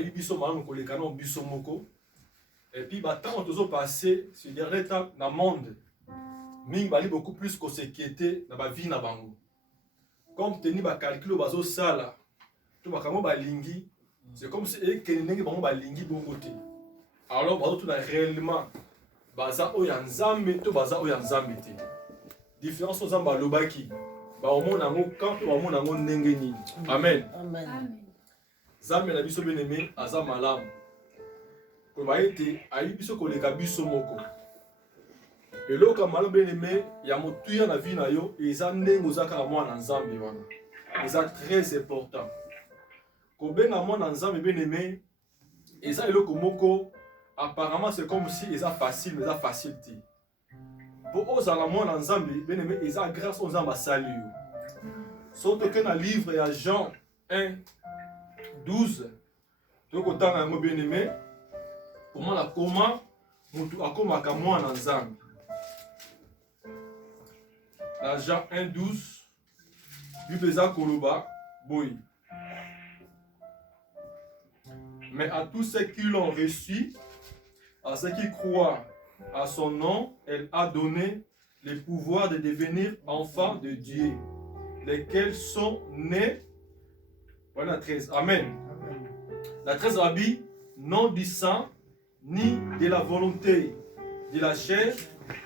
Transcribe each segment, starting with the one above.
biso malamu koleka na biso moko. Et puis tant que passé ce dernier temps dans le monde mingi bali beaucoup plus qu'on s'inquiétait dans la vie na bango. Comme teni ba calcul bazo sala to bakamo balingi, c'est comme si ekenenge bango balingi bongo te. Alors bazo tout réellement baza oya nzambe to baza oya nzambe te. Différence aux amba lobaki ba omona ngo quand ba omona ngo ndenge nini. Amen. Amen. Nzambe na biso bien-aimé aza malamu. Ko ba ete ayi biso koleka biso moko. Eloko malamu bien-aimé ya motuya na vie na yo eza ndenge ozaka mwana nzambe wana. Eza très important. Ko benga mwana nzambe bien-aimé eza eloko moko apparemment c'est comme si eza facile mais eza facile ti. Pour ozala mwana nzambe bien-aimé eza grâce aux nzambe asali yo. Surtout que dans le livre ya Jean 1 12 toko tanga yango bien-aimé comment mutu akomaka mwana nzambe. Dans Jean 1 12 Bible eza koloba boy. Mais à tous ceux qui l'ont reçu, à ceux qui croient à son nom, elle a donné le pouvoir de devenir enfants de Dieu, lesquels sont nés. Voilà 13. Amen. Amen. La 13 habit, non du sang, ni de la volonté de la chair,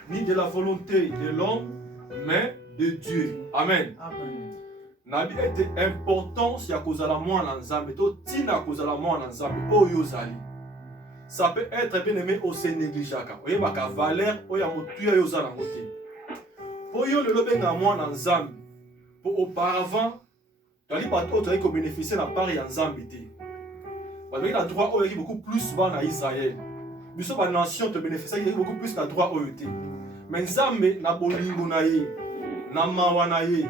ni de la volonté de l'homme, mais de Dieu. Amen. Amen. Nabi était important si à cause de la mwana nzambe, to tina à cause de la mwana nzambe, oyo zali. Ça peut être bien aimé au sénégligeaka. Oye baka valeur, oya motuya yo zala ngote. Oyo le lobenga mwana nzambe, pour auparavant, dans les bateaux, tu as bénéficié de la part de Nzambe. Parce que le droit est beaucoup plus bas en Israël. Mais la nation te bénéficie beaucoup plus de droit au été. Mais Nzambe na bolingo na ye, na mawa na ye,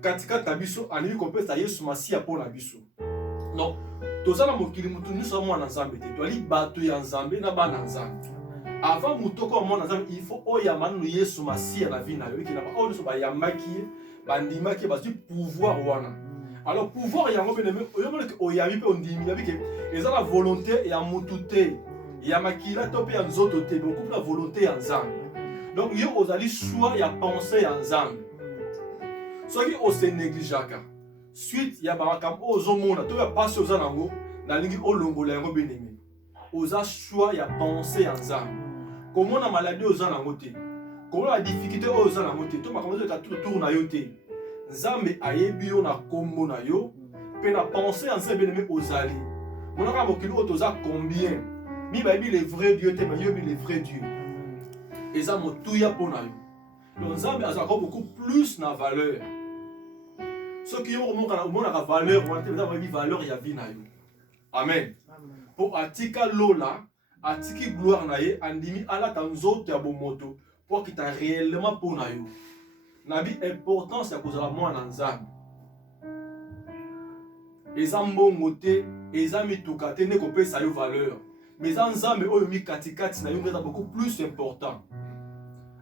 katika tabiso ani kopesa ta Yesu Masia pour la biso. Donc, tozala mokili mutu nous sommes en Nzambe. Tu as bateau ya Nzambe na ba Nzambe. Avant mutoko mwana Nzambe, il faut oyama no Yesu Masia na vie na yo ki na ba oyo so ba yamaki, bandimaki ba du pouvoir wana. Alors pouvoir yango bien-aimé oyomona ke oyami pe ondimi yabi ke eza la volonté ya mutu te ya makila to pe ya nzoto te beaucoup la volonté ya Nzambe. Donc yo ozali choix ya pensée ya Nzambe. Soki o se négligeaka suite ya barakam ozomona to ya passe oza nango na lingi olongola yango bien-aimé oza choix ya pensée ya Nzambe. Comment na maladie oza nango te, comment la difficulté oza nango te to makambo ka tout tour na yo te. Nzambe ayebi yo na kombo na yo pe na penser en Nzambe bien-aimé ozali. Monaka mokili otoza combien mi bayebi le vrai Dieu te mais yobi le vrai Dieu. Eza motuya pona yo. Donc Nzambe aza beaucoup plus na valeur. Ce qui yo monaka valeur on te bayebi valeur ya vie na yo. Amen. Pour atika lola atiki gloire na ye andimi ala tanzoto ya bomoto pour qu'il t'a réellement pona yo. Nabi importance ya kozala mwana nzambe. Eza mbongo te, eza mituka te ne kopesa yo valeur. Mais eza nzambe oyo mi katikati na yo eza beaucoup plus important.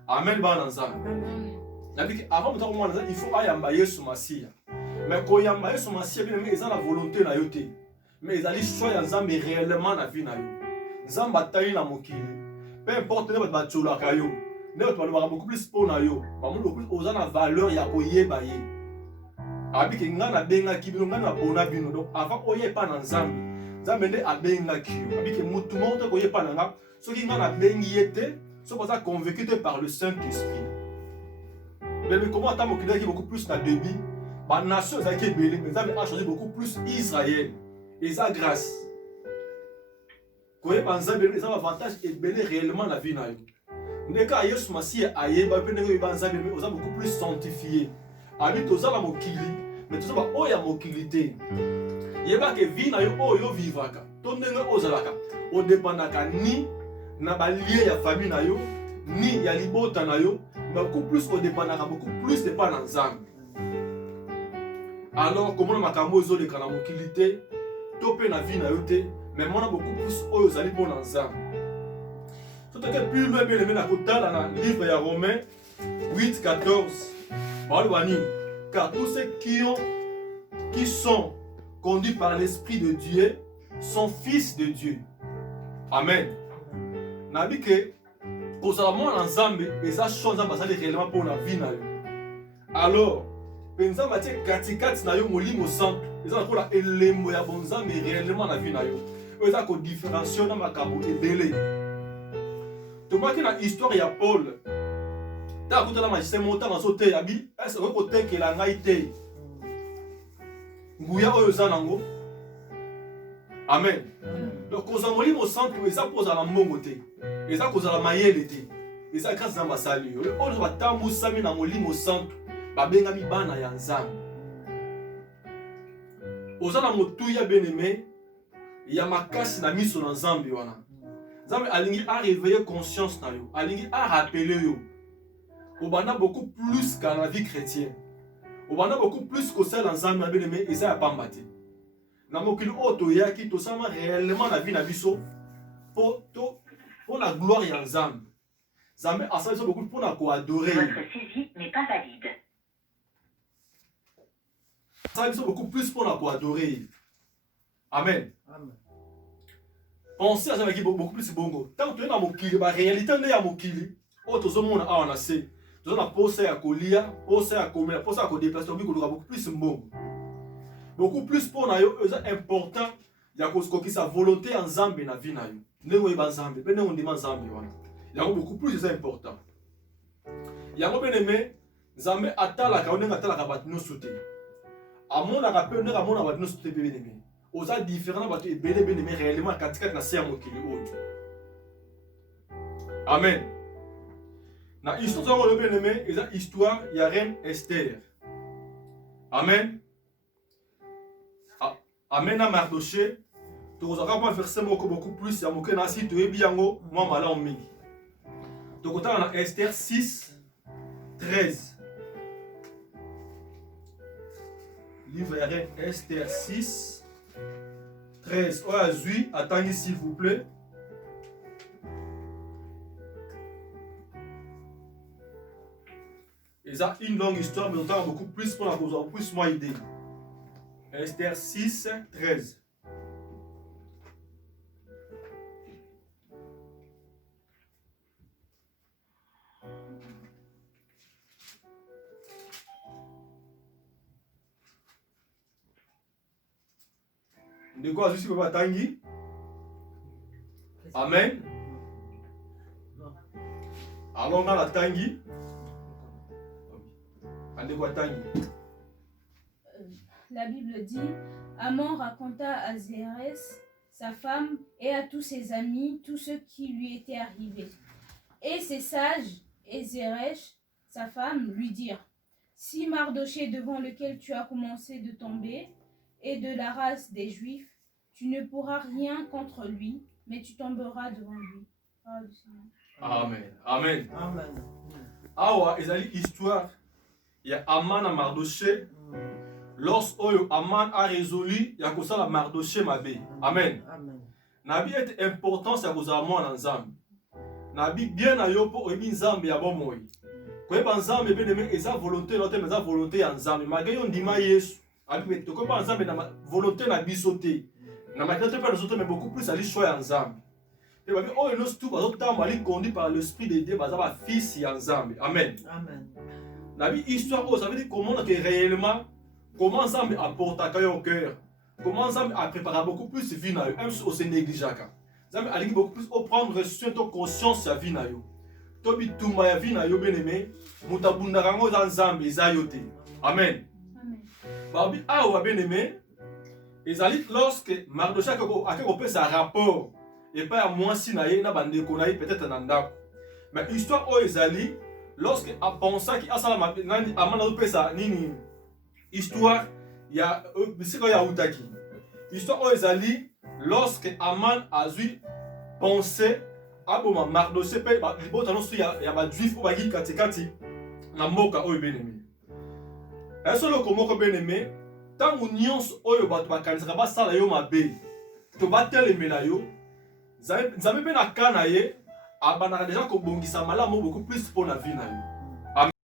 Amen bana nzambe. Nabi ke avant mutako mwana nzambe il faut ayamba Yesu Masia. Mais ko yamba Yesu Masia bien mais eza la volonté na yo te. Mais ezali choix ya nzambe réellement na vie na yo. Nzambe atali na mokili. Peu importe ne ba tsolaka yo. Ne tu vas beaucoup plus pour na yo. Ba mu beaucoup oza na valeur ya koyeba ye. Abi ke ngana benga kibino ngana pona bino. Donc avant oyepa na nzambe. Nzambe nde abenga ki. Abi ke mutu monte koyepa na nga. Soki ngana bengi yete, so baza convaincu par le Saint-Esprit. Mais comment attendre qu'il y beaucoup plus na débit. Ba nation za ki belé, mais Nzambe a choisi beaucoup plus Israël. Et sa grâce. Koyepa nzambe eza avantage et belé réellement la vie na yo. Ndeka Yesu Masia ayeba pe ndenge banzambe mais oza beaucoup plus sanctifié. Abi tozala mokili mais tozala oya mokilité. Yeba ke vie na yo oyo vivaka. To ndenge ozalaka. O dépendaka ni na balie ya famille na yo, ni ya libota na yo, mais beaucoup plus o dépendaka beaucoup plus de pas na Nzambe. Alors comment makambo zo de kana mokilité, to pe na vie na yo te, mais mona beaucoup plus oyo zali pour na Nzambe. Plus loin bien aimé na kotala na livre ya Romains 8:14. Car tous ceux qui sont conduits par l'Esprit de Dieu son fils de Dieu. Amen. Nabi que kozala mwana nzambe eza chose nzambe azali réellement pour la vie na yo. Alors penza matie katikati na yo molimo santo eza lokola elembo ya bonzambe réellement na vie na yo. Eza ko différencier na makambo ebele. Tomaki na histoire ya Paul. Ta kutala magicien montant na sote abi est-ce que kotekela ngai te. Nguya oyo za nango. Amen. Donc kozala molimo santo eza kozala mbongo te. Eza kozala mayele te. Eza grâce na basali yo. Oyo batambusami na molimo santo babengami bana ya nzambe. Ozala motuya bien-aimé ya makasi na miso na nzambe wana. Nzambe alingi a réveiller conscience na yo. Alingi a rappeler yo. Obana beaucoup plus qu'à la vie chrétienne. Obana beaucoup plus que ça dans nzambe bien-aimé eza ya pamba te. Na mokili oto yaki to sama réellement la vie na biso pour la gloire ya nzambe. Nzambe asali beaucoup pour na ko adorer. Votre saisie n'est pas valide. Ça ils beaucoup plus pour la ko adorer. Amen. Amen. Pensez à ça avec beaucoup plus bongo. Tant que na mokili ba réalité nde ya mokili oto zo mona awa na se. Tozo na posa ya kolia, posa ya komela, posa ya ko déplacer beaucoup plus mbongo. Beaucoup plus pour na yo c'est important ya ko sa volonté en nzambe na vie na yo. Ndeko yeba nzambe, pe ndeko ndima nzambe wana. Ya beaucoup plus c'est important. Ya ngo bien-aimé, nzambe atala ka onenga atala ka batino soute. Amona ka pe ndeka mona batino soute pe bien-aimé. Oza différent na batu ebele bien-aimé réellement katika na se mokili oyo. Amen. Na histoire de bien-aimé, eza histoire ya reine Esther. Amen. Amen à Mardoché. Tu vas verser beaucoup plus. Ya moke na si tu es bien moi mala mingi. Tu kota na Esther 6 13. Livre Esther 6 13. Oh azui, attendez s'il vous plaît. Et ça une longue histoire mais on a beaucoup plus pour la cause, plus moi idée. Esther 6, 13. De quoi je suis pas tangi? Amen. Alors on a la tangi. De quoi tangi? La Bible dit, Amon raconta à Zérès, sa femme, et à tous ses amis, tout ce qui lui était arrivé. Et ses sages, et Zérès, sa femme, lui dirent, si Mardoché devant lequel tu as commencé de tomber, est de la race des Juifs, tu ne pourras rien contre lui, mais tu tomberas devant lui. Amen. Amen. Amen. Awa, ezali histoire. Il y a Aman à Mardoché. Lorsque Aman a résolu, il y a que ça la Mardoché mabe. Amen. Amen. Nabi est important, c'est que ça moi nzambe. Nabi bien ayo po obi nzambe ya bomoi. Ko eba nzambe bien aimé eza volonté l'autre mais eza volonté ya nzambe. Malgré on ndima Yesu. Abi to ko ba nzambe na volonté na bisoté. Na malgré pas les autres mais beaucoup plus ali choix ya nzambe. Et babi o eno tout ba tamba ali conduit par l'esprit de Dieu ba za ba fils ya nzambe. Amen. Amen. Nabi histoire ça veut dire comment que réellement comment Nzambe apporte à au cœur. Comment Nzambe a préparé beaucoup plus de vie na yo. Même si on se néglige. Nzambe a beaucoup plus au prendre soin de conscience ya vie na yo. Tobi tumba ya vie na yo bien-aimé. Mutabunda rango za Nzambe ezayote. Amen. Amen. Babi awa bien-aimé. Ezali lorsque Mardoché a fait sa rapport et pas à moi si na ye na bande konaï peut-être na ndako. Mais histoire o ezali lorsque a pensé qu'il a ça nani amana opesa nini histoire ya bisiko ya utaki histoire o ezali lorsque Aman a eu pensé à boma Mardoché pe ba libota no ya ba juif o ba gi katikati na mboka o benemi eso lo komoko benemi tangu nyonso oyo bato bakanisaka basala yo mabe to batelemela yo nzambe mpe na kana ye abanaka deja kobongisa malamu beaucoup plus pour la vie na yo